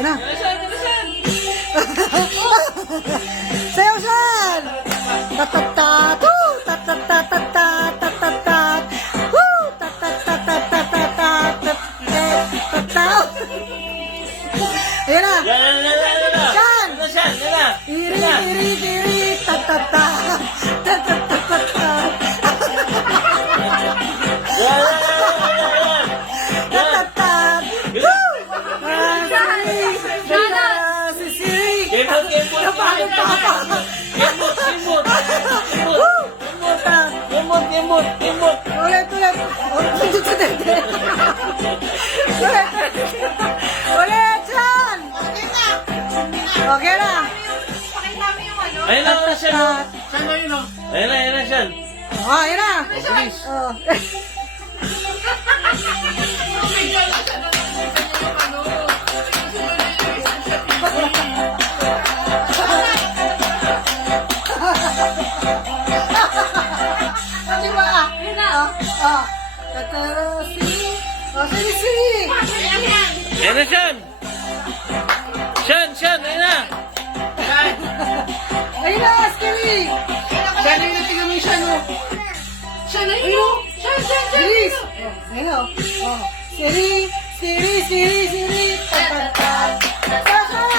Ayun na. Nasaan? Nasaan? Sayaw Shan! Tatatatu! Tatatatatatatatatatat! Woo! Tatatatatatatatat! Ayan na! Shan! Nasaan? Nasaan? Iri! Tatata! Tatatata! Tatatata! Woo! Si Siri! Napagod pa ako! Ulit! Ulit, Shan! Okay na! Pakita mo yung ano. Ayun na, Nasaan? Saan na yun, oh? Ayun na, Nasaan? Oh, ayun na! Bilis. Oh. Ano ba? Ayun na. Oh. Tatarasi. Oh, Siri! Ayun na, Shan! Shan! Ayun na! Ayun na, Siri! Saan na yun? Tingnan mo yung Shan, oh. Siya na yun. Siya. Bilis! Ayun, oh. Siri! Tatata! Sasha!